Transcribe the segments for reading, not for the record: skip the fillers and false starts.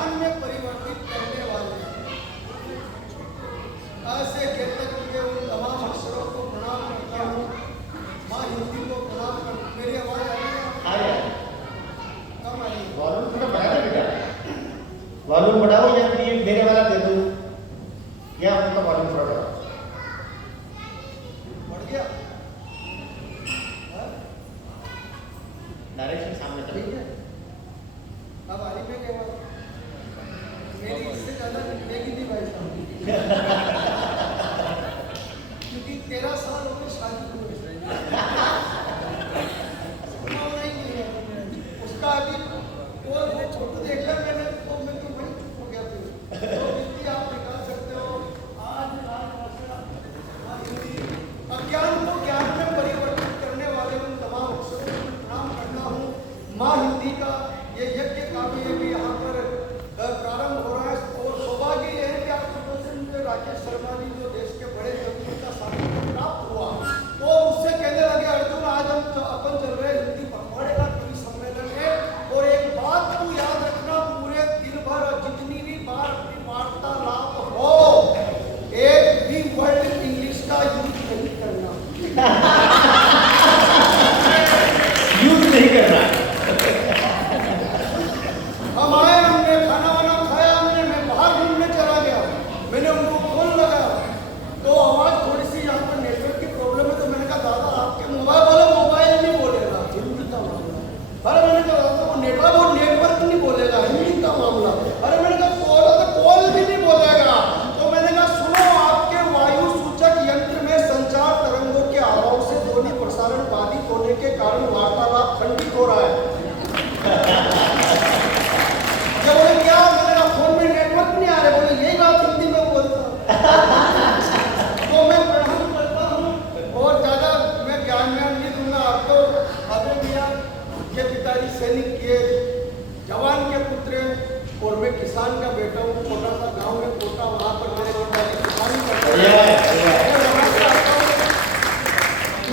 ज्ञान में परिवर्तित करने वाले ऐसे केतक के उन तमाम अक्षरों को प्रणाम करता हूँ। माँ हिंदी को प्रणाम कर। मेरी आवाज आ रही है? कम आ रही है? वॉल्यूम थोड़ा बढ़ा दे बेटा, वॉल्यूम बढ़ाओ या फिर मेरे वाला दे दो, या आपका वॉल्यूम थोड़ा बढ़ाओ। बढ़ गया? डायरेक्शन सामने चली ठीक है। अब आ रही है क्या बात? मेरी इससे ज़्यादा निकलेगी नहीं भाई साहब, क्योंकि 13 साल हो गए शादी को। उसका अभी वो फोटो देख लिया मैंने, तो मैं तो वही चुप हो गया फिर। तो हिंदी आप निकाल सकते हो। आज हिंदी अज्ञान को ज्ञान में परिवर्तित करने वाले उन तमाम अक्षरों को प्रणाम करता हूँ। माँ हिंदी का ये यज्ञ काफी है कि यहाँ पर प्रारंभ हो रहा है, और सौभाग्य ये है कि आप सुबह राकेश शर्मा जी जो देश के बड़े व्यक्ति का सानिध्य प्राप्त हुआ, तो उससे कहने लगे अर्जुन आज हम अपन चल रहे हिंदी पखवाड़े का कवि सम्मेलन में, और एक बात तू याद रखना, पूरे दिन भर जितनी भी बार अपनी वार्तालाप हो, एक भी वर्ड इंग्लिश का यूज नहीं करना। यूज नहीं करना। हम आए, हमने खाना वाना खाया, मैं बाहर घूमने चला गया, मैंने उनको फोन लगाया तो आवाज थोड़ी सी यहाँ पर नेटवर्क की प्रॉब्लम है, तो मैंने कहा दादा आपके मोबाइल बोले, मोबाइल नहीं बोलेगा, हिंदी का मामला। अरे मैंने कहा दादा वो नेटवर्क नहीं बोलेगा, हिंदी का मामला। अरे मैंने कहा कॉल भी नहीं बोलेगा। तो मैंने कहा सुनो, आपके वायु सूचक यंत्र में संचार तरंगों के अभाव से ध्वनि प्रसारण बाधित होने के कारण वार्तालाप खंडित हो रहा है। जब बोले क्या, मैंने कहा फोन में नेटवर्क नहीं आ रहे। बोले यही बात हिंदी में बोलता तो मैं प्रणाम करता हूँ, और ज़्यादा मैं ज्ञान नहीं दूंगा आपको। अबे मियाँ के पिताजी सैनिक किए, जवान के पुत्र, और मैं किसान का बेटा हूँ, छोटा सा गांव में कोटा, वहाँ पर मेरे पिताजी किसानी करते हैं।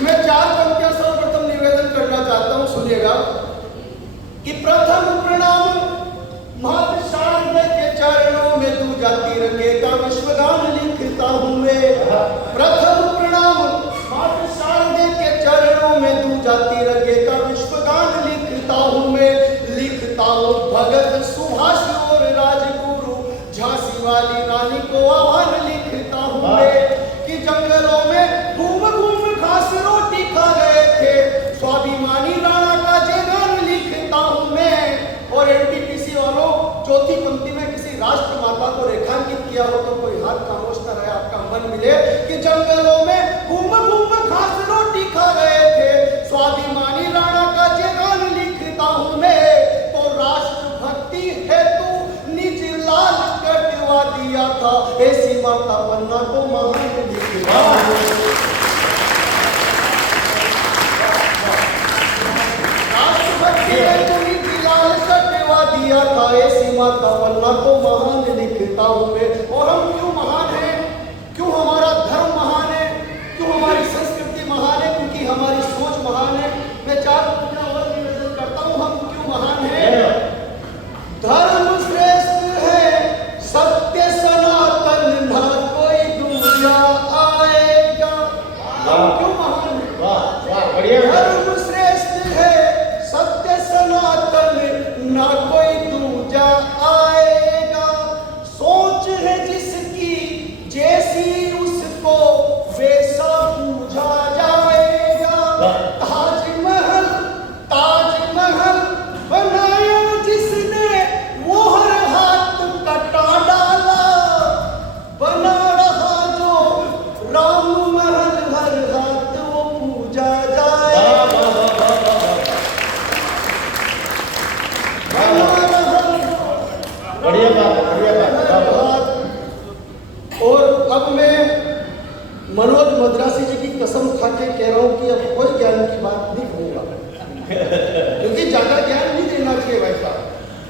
मैं 4 पंक्तियाँ सर्वप्रथम निवेदन करना चाहता हूँ, सुनिएगा कि प्रथम प्रणाम मात शारदे के चरणों में तू जाती रंगे का विश्वगान लिखता हूँ मैं। प्रथम प्रणाम मात शारदे के चरणों में तू जाती रंगे का विश्वगान लिखता हूँ मैं। लिखता हूँ भगत सुभाष और राजगुरु झांसी वाली रानी को आह्वान लिखता हूँ मैं, कि जंगलों में घूम घूम घास रोटी खा गए थे स्वाभिमानी राणा का जयगान लिखता हूँ मैं। और एनटीपीसी वालों, चौथी पंक्ति में किसी राष्ट्रमाता को रेखांकित किया हो तो कोई हाथ खामोश न रहे, आपका मन मिले, कि जंगलों में घूम घूम घास रोटी खा गए थे स्वाभिमानी राणा का जयगान लिखता हूँ मैं। तो राष्ट्रभक्ति हेतु निज लाल कटवा दिया था, ऐसी माता बनना तो महान लिखता हूँ। राष्ट्रभक्ति हेतु निज लाल कटवा दिया था, ऐसी माता बनना तो महान लिखता हूँ मैं। और हम क्यों महान हैं? क्यों हमारा धर्म महान है? क्यों हमारी संस्कृति महान है? क्योंकि हमारी सोच महान है। मैं 4 पंक्तियां और निवेदन करता हूँ, हम क्यों महान हैं? धर्म श्रेष्ठ है, सत्य सनातन, ना कोई दूजा आएगा। हम क्यों महान हैं? धर्म श्रेष्ठ है, सत्य सनातन, ना कोई दूजा आएगा। सोच है जिसकी जैसी उसको वैसा पूजा जाएगा। ताजमहल बनाया जिसने, वो हर हाथ कटा डाला। बना रहा जो राम महल, हर हाथ वो पूजा जाएगा। बढ़िया बात। और अब मैं मनोज मद्रासी जी की कसम खा के कह रहा हूँ कि अब कोई ज्ञान की बात नहीं कहूँगा, क्योंकि ज्यादा ज्ञान नहीं देना चाहिए भाई साहब।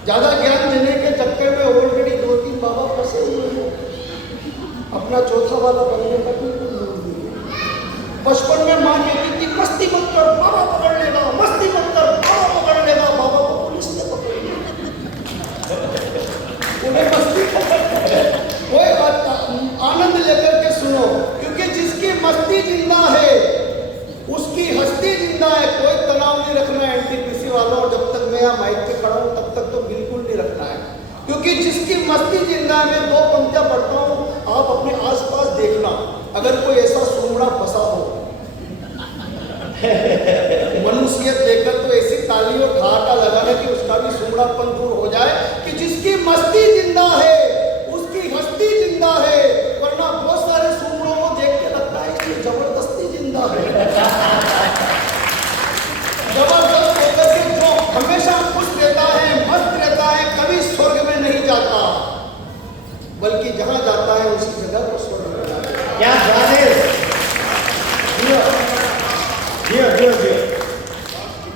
ज्यादा ज्ञान देने के चक्कर में ऑलरेडी 2-3 बाबा फंसे हुए हैं, अपना चौथा वाला बनने का बिल्कुल नहीं है। बचपन में माँ कहती थी मस्ती मत कर, बाबा पकड़ लेगा, मस्ती मत कर, बाबा पकड़ लेगा। बाबा को पुलिस ने पकड़ लिया। बोले मस्ती कोई बात आनंद लेकर के सुनो, क्योंकि जिसकी मस्ती जिंदा है उसकी हस्ती जिंदा है। कोई तनाव नहीं रखना है एनटीपीसी वालों, जब तक मैं यहाँ माइक पे खड़ा हूँ तब तक तो बिल्कुल नहीं रखना है, क्योंकि जिसकी मस्ती जिंदा है। मैं 2 पंक्तियां पढ़ता हूँ, आप अपने आसपास देखना, अगर कोई ऐसा सूंगड़ा फंसा हो मनुष्य देखकर तो ऐसी ताली और ठहाका लगाना कि उसका भी सूंगड़ापन दूर हो जाए, कि जिसकी मस्ती जिंदा है उसकी हस्ती जिंदा है। वरना बहुत सारे सूंगड़ों को देख के लगता है कि जबरदस्ती जिंदा है। जबरदस्त होकर के जो हमेशा खुश रहता है, मस्त रहता है, कभी स्वर्ग में नहीं जाता, बल्कि जहां जाता है उसी जगह को स्वर्ग में जाता है। क्या बात है।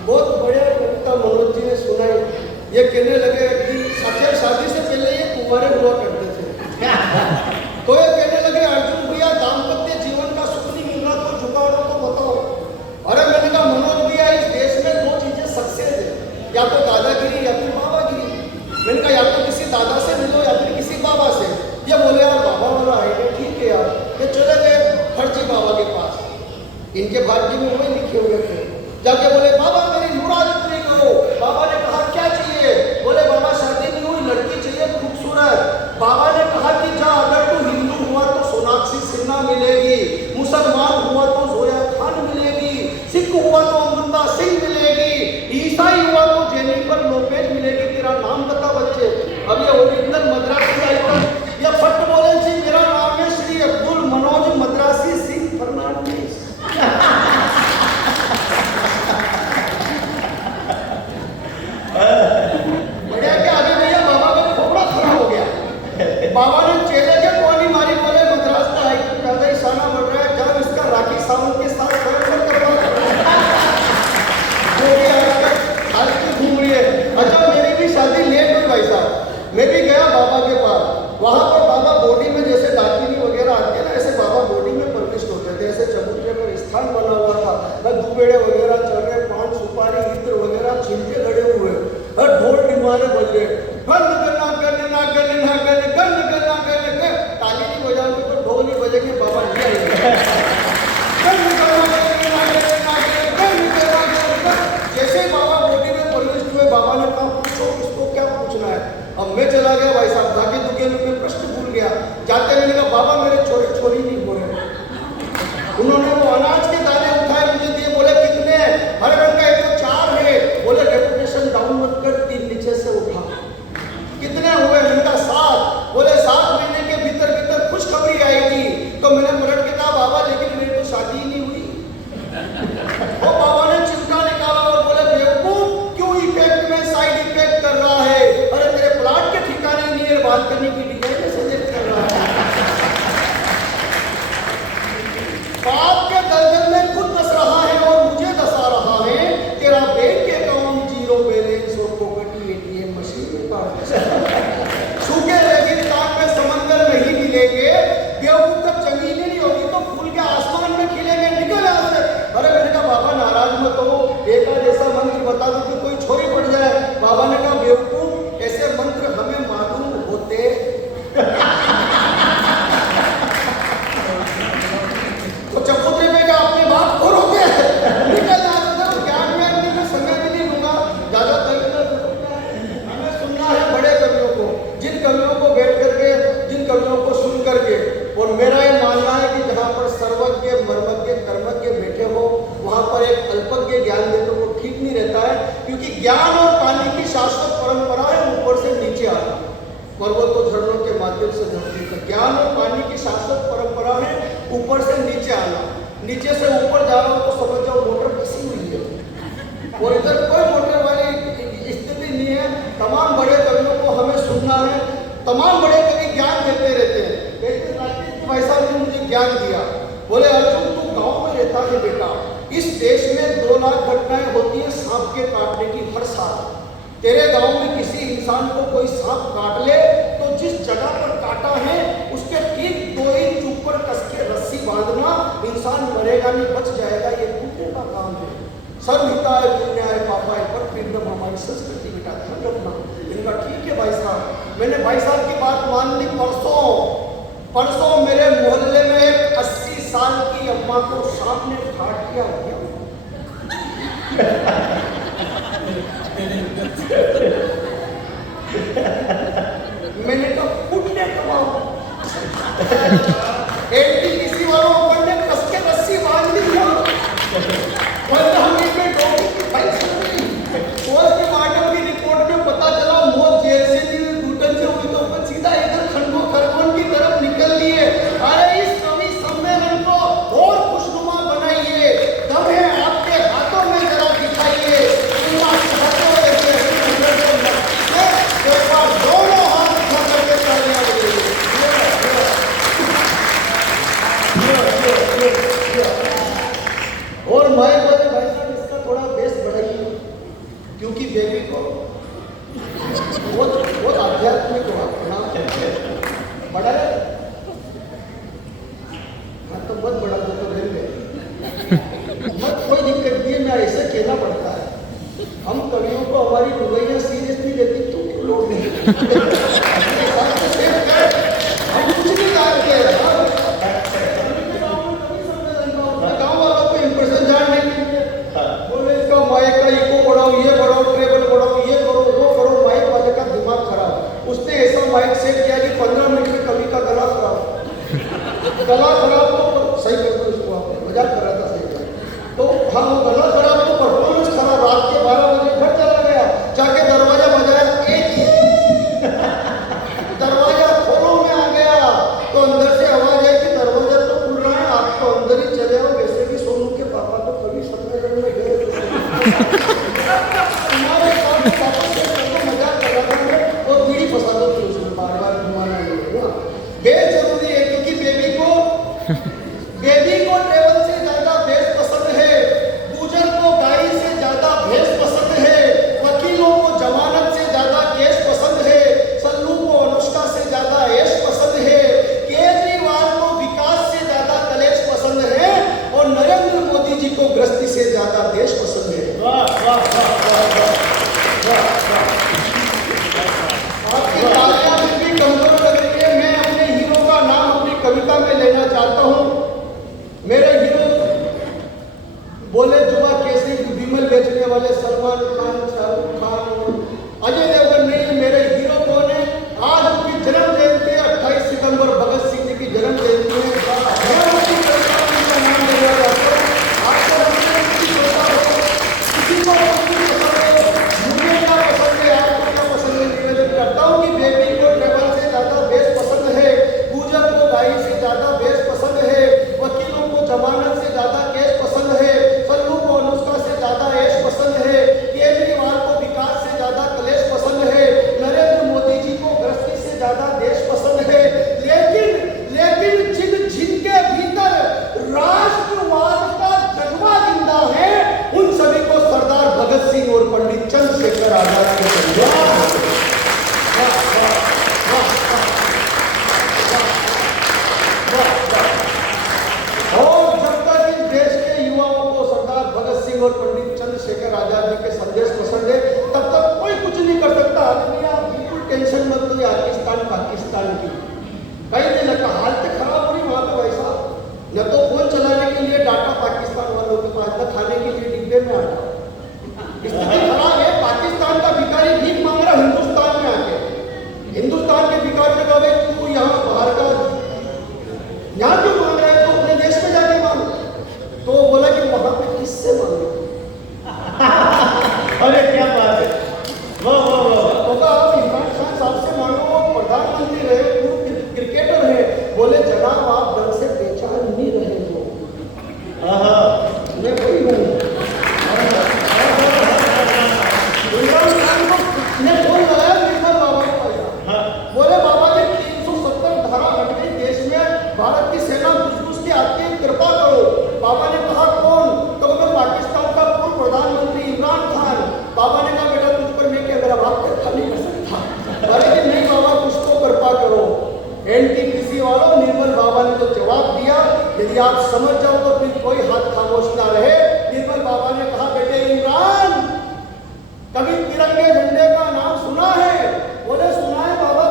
बहुत बढ़िया कविता मनोज जी ने सुनाई। ये कहने लगे कि अक्षर शादी से पहले ये कुंवारे हुआ करते थे। तो ये कहने लगे अर्जुन भैया दाम्पत्य जीवन का सुख नहीं मिल रहा तो जुगाड़ों को बताओ। अरे मैंने कहा मनोज भैया इस देश में 2 चीजें सक्सेस है, या तो दादागिरी या फिर बाबागिरी। मैंने कहा या तो किसी दादा से मिलो या फिर किसी बाबा से। ये बोले यार बाबा वाला आएगा, ठीक है यार। ये चले गए फर्जी बाबा के पास, इनके भाग्य में वही लिखे हुए थे। जाके बोले बाबा मेरी मुराद करो। बाबा ने कहा क्या चाहिए? बोले बाबा शादी नहीं हुई, लड़की चाहिए खूबसूरत। बाबा ने कहा कि जा, अगर तू हिंदू हुआ तो सोनाक्षी सिन्हा मिलेगी, मुसलमान हुआ तो जोया खान मिलेगी, सिख हुआ तो अमृता सिंह मिलेगी, ईसाई हुआ तो जेनिफर लोपेज मिलेगी। तेरा नाम बता बच्चे। अब ये ओरिजिनल मद्रासी आइटम, ये फट बोले जी मेरा नाम है श्री अब्दुल मनोज मद्रासी सिंह फर्नांडिस। बढ़िया क्या आगे भैया बाबा का खोपड़ा खड़ा हो गया। बाबा ने चेले के कौनी मारी, बोले मद्रास का आइटम ज्यादा ही शाना बढ़ रहा है, जब इसका राखी सावंत के साथ स्वयं करवा घूम रही है। अच्छा मेरी भी शादी लेट हुई भाई साहब, मैं भी गया बाबा के पास। वहां पर बाबा बॉडी में जैसे दाकिनी वगैरह आती है ना, ऐसे बाबा बॉडी में प्रविष्ट होते थे। ऐसे चबूतरे पर स्थान बना हुआ था, दुबेड़े वगैरह चल रहे, पान सुपारी इत्र वगैरह छिलके गड़े हुए, और ढोल डिमारे बज रहे। बंद करना करने ना करने ना करने बंद करना करने, ताली नहीं बजाओगे तो ढोल ही बजेंगे, बाबा जी आएंगे। बंद करना करने ना करने ना करने बंद करना करने। जैसे बाबा बॉडी में प्रविष्ट हुए, बाबा ने कहा पूछो किसको क्या पूछना है। अब मैं चला गया भाई साहब, जाके दुखे में प्रश्न भूल गया। जाते मैंने कहा बाबा मेरे छोरे छोरी नहीं हो रहे। उन्होंने वो अनाज के दाने उठाए मुझे दिए, बोले कितने हैं? हर रंग का 1 तो 4 है। बोले रेपुटेशन डाउन मत कर, 3 नीचे से उठा। कितने हुए? मैंने कहा 7। बोले 7 महीने के भीतर भीतर खुशखबरी आएगी। तो मैंने पलट के कहा बाबा लेकिन मेरी तो शादी ही नहीं हुई। वो बाबा ने चिमटा निकाला और बोले बेवकूफ, क्यों इफेक्ट में साइड इफेक्ट कर रहा है? अरे तेरे प्लाट के ठिकाने नहीं है, बात करने की डिजाइन सजेस्ट कर रहा है। बाप के दलदल में खुद दस रहा है और मुझे दसा रहा है। तेरा बैंक अकाउंट 0 बैलेंस और पॉकेट एटीएम मशीन में सूखे रेगिस्तान में समंदर नहीं मिलेंगे। बेवकूफ जब जमीन ही नहीं होगी तो फूल के आसमान में खिलेंगे, निकल यहाँ से। अरे मैंने कहा बाबा नाराज मत हो, एक ऐसा मंत्र बता दो कि कोई छोरी पड़ जाए। बाबा ने कहा बेवकूफ ऐसे मंत्र हमें मालूम होते। तो चबूतरे में क्या अपनी बात को रोके? निकल यहाँ से, ज्ञान में मैं समय भी नहीं दूंगा ज्यादा। हमें सुनना है बड़े कवियों को, जिन कवियों को बैठ करके, जिन कवियों को सुन करके। और मेरा ये मानना है कि जहाँ पर सर्वज्ञ मर्मज्ञ कर्मज्ञ बैठे हो, वहाँ पर एक अल्पज्ञ ज्ञान देने को ठीक नहीं रहता है। क्योंकि ज्ञान और पानी की शाश्वत परंपरा है ऊपर से नीचे आना, पर्वतों झरनों के माध्यम से धरती तक। ज्ञान और पानी की शाश्वत परंपरा है ऊपर से नीचे आना। नीचे से ऊपर जा रहा हो तो समझ जाओ मोटर फंसी हुई है, और इधर कोई मोटर वाली स्थिति नहीं है। तमाम बड़े कवियों को हमें सुनना है। तमाम बड़े कवि ज्ञान देते रहते हैं। भाई साहब ने मुझे ज्ञान दिया, बोले अर्जुन तू गाँव में रहता है बेटा, इस देश में 2 लाख घटनाएं होती है सांप के काटने की हर साल। तेरे गांव में किसी इंसान को कोई सांप काट ले तो जिस जगह पर काटा है उसके ठीक 2 इंच ऊपर कस के रस्सी बांधना, इंसान मरेगा नहीं, बच जाएगा। ये पुण्य का काम है। सर्वहिता है पुण्य है पापा है, पर फिर हमारी संस्कृति बेटा ध्यान रखना। इनका ठीक है भाई साहब, मैंने भाई साहब की बात मान ली। परसों मेरे मोहल्ले में एक 80 साल की अम्मा को सांप ने काट लिया। मैंने कहा फुटने कमाओ। एनटीपीसी वालों अपन ने कस के रस्सी बांध दी। 15 मिनट में डॉक्टर की फाइल चल गई। पोस्टमार्टम की रिपोर्ट में पता चला मौत जेल से नहीं घुटन से हुई, तो अपन सीधा इधर खरगोन की तरफ निकल लिए। अरे इस कवि सम्मेलन को और खुशनुमा बनाइए। दम है आपके हाथों में, जरा दिखाइए। दोनों हाथ उठा करके तालियां बजाइए। और माए बोले भाई साहब इसका थोड़ा बेस बढ़ाइए, क्योंकि बेबी को बहुत आध्यात्मिक हुआ बड़ा है। हाँ तो मत बढ़ा दो तो रहेंगे, मत कोई दिक्कत नहीं है, मैं ऐसे कहना पड़ता है। हम कवियों को हमारी रुवैया सीरियस नहीं लेती, तो क्यों लोग नहीं हम कुछ नहीं जानते। गाँव वालों को इंप्रेशन जानने के लिए बोले इसका माइक का इको बढ़ाओ, ये बढ़ाओ, ट्रेबल बढ़ाओ, ये करो, वो करो। माइक वाले का दिमाग खराब। उसने ऐसा माइक सेट किया कि 15 मिनट में कवि का गला खराब तो सही कर दो इसको। आप मजाक कर रहा था, सही कर। तो हाँ गला खराब तो परफॉर्मेंस खराब। रात के 12 बजे घर चला गया, जाके दरवाजा बजाया, दरवाजा खोलो में आ गया तो अंदर से आवाज आई कि दरवाजा तो खुल रहा है, आप तो अंदर ही चले आओ। वैसे भी सोनू के पापा तो कभी सम्मेलन में गए हमारे पापा से मजाक कर रहा था और बीड़ी फंसा दो थी उसमें, बार घुमाना बेजरूरी है। क्योंकि बेबी को ट्रेवल से ज्यादा भेष पसंद है, गुजर को गाड़ी से ज्यादा भेष पसंद है, वकीलों को जमानत से ज्यादा केस पसंद है, सल्लू को अनुष्का से ज्यादा ऐश पसंद है, केजरीवाल को विकास से ज्यादा कलेश पसंद है, और नरेंद्र मोदी जी को गृहस्थी से ज्यादा देश पसंद है। आपकी तालियां भी कमजोर लग रही है। मैं अपने हीरो का नाम अपनी कविता में लेना चाहता हूं। मेरे हीरो बोले जुबा केसरी विमल बेचने वाले सलमान खान, शाहरुख खान, अजय देवगन नहीं। मेरे हीरो कौन है? आज उनकी जन्म जयंती है, 28 सितंबर भगत सिंह जी की जन्म जयंती है। मैं उनकी कविता में उनका नाम लेना चाहता हूँ। आपको किसी को मुझे क्या पसंद है, आपको क्या पसंद है, निवेदन करता हूँ कि बेबी को ट्रेवल से ज्यादा बेस पसंद है, गुजर को गाड़ी से ज्यादा बेस पसंद है, वकीलों को जमानत से ज्यादा केस पसंद है, सल्लू को अनुष्का से ज्यादा ऐश पसंद है, केजरीवाल को विकास से ज्यादा कलेश पसंद है, नरेंद्र मोदी जी को गृहस्थी से ज्यादा देश पसंद है। लेकिन जिनके भीतर राष्ट्रवाद का जज्बा जिंदा है, उन सभी को सरदार भगत सिंह और पंडित चंद्रशेखर आजाद के और जब तक इस देश के युवाओं को सरदार भगत सिंह और पंडित चंद्रशेखर आजाद जी के संदेश पसंद है, तब तक कोई कुछ नहीं कर सकता। आदमी आप बिल्कुल टेंशन मत लो। पाकिस्तान की कई दिन लगता, हालत खराब हो रही वहां पे भाई साहब। न तो फोन चलाने के लिए डाटा पाकिस्तान वालों के पास, न खाने के लिए डिब्बे में आटा। स्थिति खराब है। पाकिस्तान का भिखारी भीख मांग रहा हिंदुस्तान में आके। हिंदुस्तान के भिखारी ने कहा तू यहाँ बाहर का यहाँ क्यों मांग रहा है, तो अपने देश में जाके मांग। तो बोला कि वहां पे किससे मांगे। अरे क्या बात है, वाह वाह वाह। तो कहा आप इमरान खान साहब से मांगो, वो प्रधानमंत्री रहे, क्रिकेटर है। बोले जनाब आप ढंग से पहचान नहीं रहे हो। मैं वही हूँ। इमरान खान को ने फोन लगाया निर्मल बाबा को पैसा। बोले बाबा जी 370 धारा हट गई देश में, भारत की सेना घुस के आती है, कृपा करो। बाबा ने कहा कौन? तो मैं पाकिस्तान का पूर्व प्रधानमंत्री इमरान खान। बाबा ने कहा बेटा तुझ पर मैं क्या मेरा बाप तक नहीं कर सकता। अरे नहीं बाबा कुछ तो कृपा करो। एनटीपीसी वालों, निर्मल बाबा ने तो जवाब दिया, यदि आप समझ जाओ तो फिर कोई हाथ खामोश ना रहे। निर्मल बाबा ने कहा बेटे इमरान, कभी तिरंगे झंडे का नाम सुना है? बोले सुना है बाबा।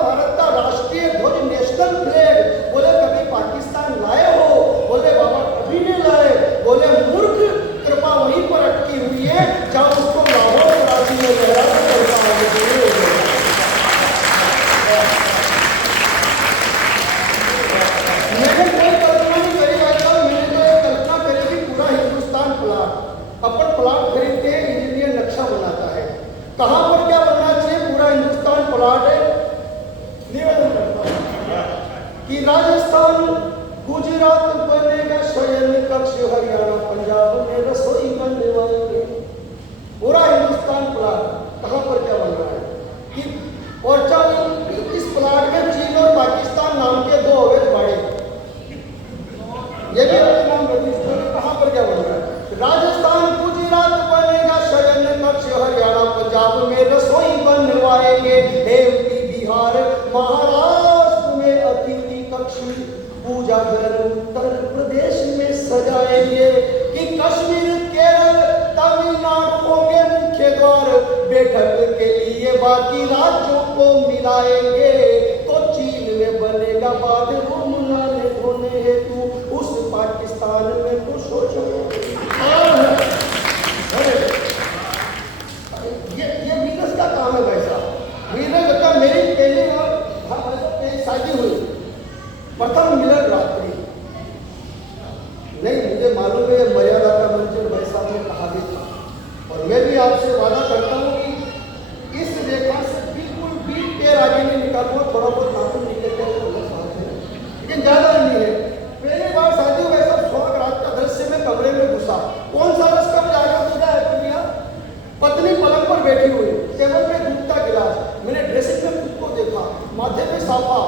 कि राजस्थान गुजरात बनेगा शयन कक्ष, हरियाणा पंजाब में रसोई बनने वाले। पूरा हिंदुस्तान प्लाट कहाँ पर क्या बन रहा है कि और चल इस प्लाट में चीन और पाकिस्तान नाम के दो अवैध बाड़े, ये भी अपने नाम रजिस्टर कहाँ पर क्या बन रहा है। राजस्थान गुजरात बनेगा शयन कक्ष, हरियाणा पंजाब में रसोई बनवाएंगे। एमपी बिहार महाराष्ट्र में अतिथि कक्ष, पूजा घर उत्तर प्रदेश में सजाएंगे। कि कश्मीर केरल तमिलनाडु होंगे मुख्य द्वार, बैठक के लिए बाकी राज्यों को मिलाएंगे। तो चीन में बनेगा बाथरूम नहाने धोने हेतु, उस पाकिस्तान में तो सोचो। ये वीनस का काम है भाई साहब। वीनस का मेरी पहली बार शादी हुई, प्रथम मिलन रात्रि। नहीं, मुझे मालूम है मर्यादा का मंदिर भाई साहब ने कहा भी था, और मैं भी आपसे वादा करता हूँ कि इस रेखा से बिल्कुल भी पैर आगे नहीं निकालूंगा। थोड़ा बहुत नाखून निकलते हैं लेकिन ज्यादा नहीं है। पहली बार शादी हुई ऐसा सुहाग रात का दृश्य में कमरे में घुसा। कौन सा रस कब जाएगा मुझे है दुनिया। पत्नी पलंग पर बैठी हुई, टेबल पे दूध का गिलास। मैंने ड्रेसिंग में खुद को देखा, माथे पे साफा,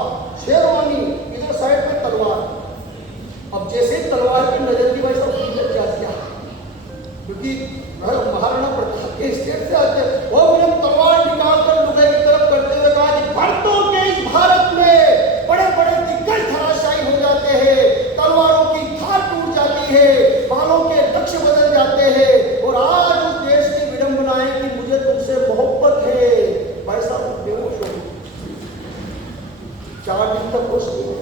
शेरवानी, इधर साइड पे तलवार। अब जैसे ही तलवार की नजर की भाई सब क्या किया, क्योंकि महाराणा प्रताप के स्टेट से आते, वो मैंने तलवार निकालकर लुगाई की तरफ करते हुए कहा कि भक्तों के इस भारत में बड़े बड़े दिग्गज धराशायी हो जाते हैं, तलवारों की धार टूट जाती है, बालों के लक्ष्य बदल जाते हैं, और आज उस देश की विडंबना है कि मुझे तुमसे मोहब्बत है। भाई साहब बेहोश हो, 4 दिन तक होश नहीं,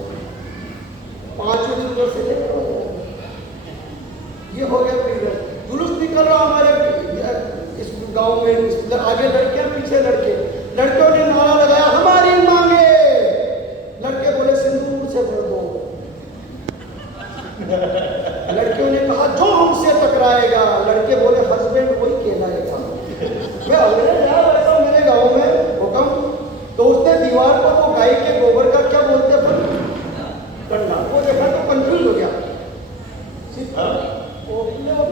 5वें दिन से ये हो गया पीरियड। जुलूस निकल रहा हमारे इस गांव में, आगे लड़कियां पीछे लड़के। लड़कियों ने नारा लगाया हमारी मांगे, लड़के बोले सिंदूर से भर दो। लड़कियों ने कहा जो हमसे टकराएगा, लड़के बोले हस्बैंड वही कहलाएगा। मैं अंग्रेज यार ऐसा मेरे गांव में हुक्म, तो उसने दीवार पर वो गाय के गोबर का क्या बोलते थे कंडा, वो देखा तो कंफ्यूज हो गया।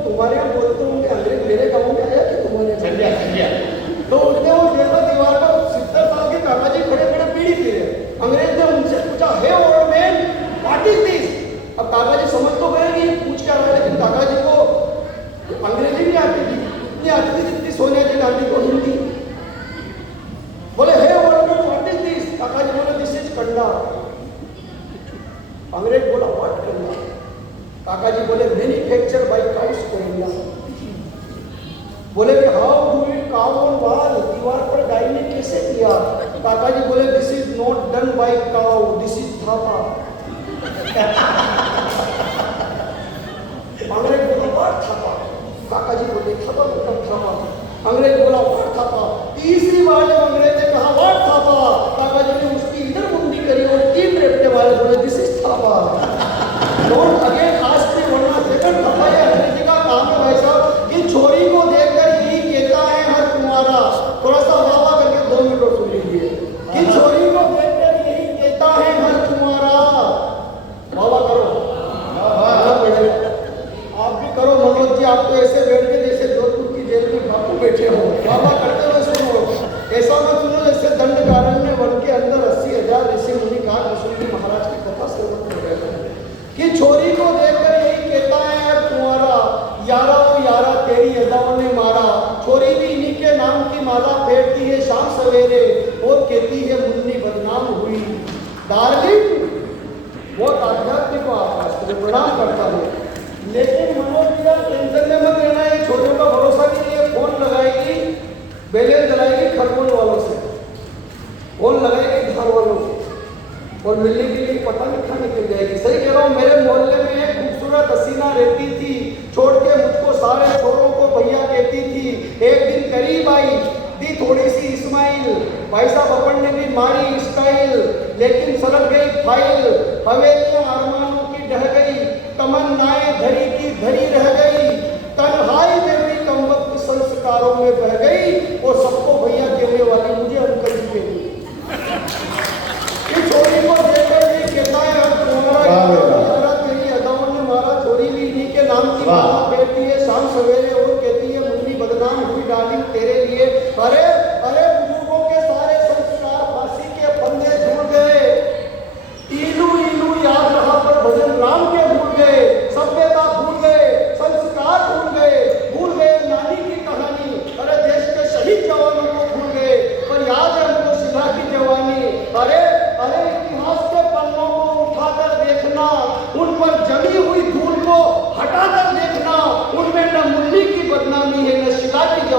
तुम्हारे यहाँ बोलते होंगे अंग्रेज मेरे गाँव में आया कि तुम्हारे तो उसने वो देखा दीवार पर 70 साल के काकाजी खड़े खड़े बीड़ी पी रहे। अंग्रेज ने उनसे पूछा hey old man what is this. अब काकाजी समझ तो गए कि पूछ क्या रहा है, लेकिन काकाजी को अंग्रेजी नहीं आती थी, इतनी आती थी जितनी सोनिया जी गांधी को हिंदी। बोले hey old man what is this. काकाजी बोले दिस इज कंडा। अंग्रेज बोला व्हाट कंडा। काकाजी बोले मैन्युफैक्चर बाय काउस कोरिया। बोले कि how do it cow on wall, दीवार पर गाय ने कैसे किया। काकाजी बोले this is not done by cow, this is Thapa. अंग्रेज बोला व्हाट थापा। काकाजी बोले थापा मतलब थापा। अंग्रेज बोला व्हाट थापा। तीसरी बार जब अंग्रेज ने कहा व्हाट थापा, काकाजी ने उसकी इधर मुंडी करी और 3 रेपटे वाले बोले this is Thapa. Don't again ask me वरना सेकंड थापा। ये अंग्रेजी का काम है भाई साहब। इन छोरी को देखकर यही कहता है हर तुम्हारा, थोड़ा सा वाह करके 2 मिनट और सुन लीजिए। कि छोरी को देखकर यही कहता है हर तुम्हारा, वाह करो। आप भी करो मनोज जी, आप तो ऐसे बैठ के जैसे जोधपुर की जेल में बापू बैठे हो, वाह करते हुए सुनो। ऐसा मत सुनो जैसे दंड कारण्य वन के अंदर 80,000 ऋषि मुनि कहा वसुदेव महाराज की कथा श्रवण कर रहे हैं कि छोरी को देखकर यही कहता है अब तुम्हारा, यारा वो यारा तेरी अदाओं ने मारा। छोरी भी इन्हीं के नाम की माला फेरती है शाम सवेरे, और कहती है मुन्नी बदनाम हुई। डार्लिंग बहुत आध्यात्मिक आकाश में प्रणाम करता हूँ, लेकिन मनोज जी टेंशन में मत रहना, ये छोरियों का भरोसा नहीं है। फोन लगाएगी, बैलेंस जलाएगी खरगोन वालों से, फोन लगाएगी घर वालों से, और मिलने के लिए पता नहीं कहाँ निकल जाएगी। सही कह रहा हूँ। मेरे मोहल्ले में एक खूबसूरत हसीना रहती थी, छोड़ के मुझको सारे छोरों को भैया कहती थी। एक दिन करीब आई, दी थोड़ी सी इस्माइल, भाई साहब अपन ने भी मारी स्टाइल, लेकिन सलट गई फाइल। हवेलियां अरमानों की ढह गई, तमन्नाएं धरी की धरी रह गई, तन्हाई में भी कमबख्त संस्कारों में बह गई, और सबको भैया कहने वाली मुझे अंकल जी कहती। छोरी को देखकर ये कहता है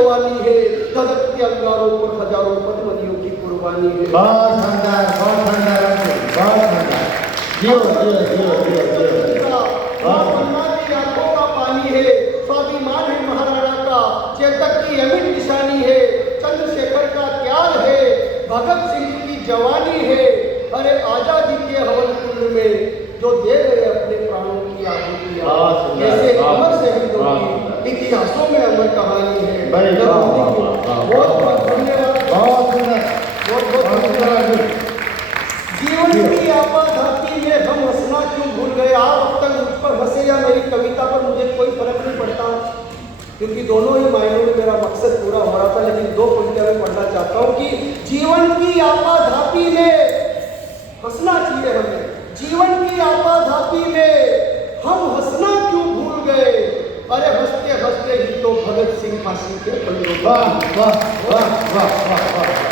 जवानी है, धधकते अंगारों पर हजारों पद्मनियों की कुर्बानी है। बहुत शानदार बहुत शानदार। जियो जियो जियो जियो जियो। पन्ना की आंखों का पानी है, स्वाभिमान है महाराणा का, चेतक की अमिट निशानी है, चंद्रशेखर का त्याग है, भगत सिंह की जवानी है। अरे आजादी के हवन कुंड में जो दे गए अपने प्राणों की आहुतियां, ऐसे अमर शहीदों की इतिहासों में अमर कहानी है। बहुत बहुत धन्यवाद। बहुत सुंदर बहुत धन्यवाद। जीवन की आपाधापी में हम हंसना क्यों भूल गए। आप अब तक मुझ पर हंसे या मेरी कविता पर, मुझे कोई फर्क नहीं पड़ता, क्योंकि दोनों ही मायनों में मेरा मकसद पूरा हो रहा था। लेकिन दो पंक्तियां मैं पढ़ना चाहता हूँ कि जीवन की आपाधापी में हंसना चाहिए हमें। जीवन की आपाधापी में हम हंसना क्यों भूल गए। अरे हंसते हंसते ही तो भगत सिंह फांसी के फंदों। वाह वाह वाह वाह वाह।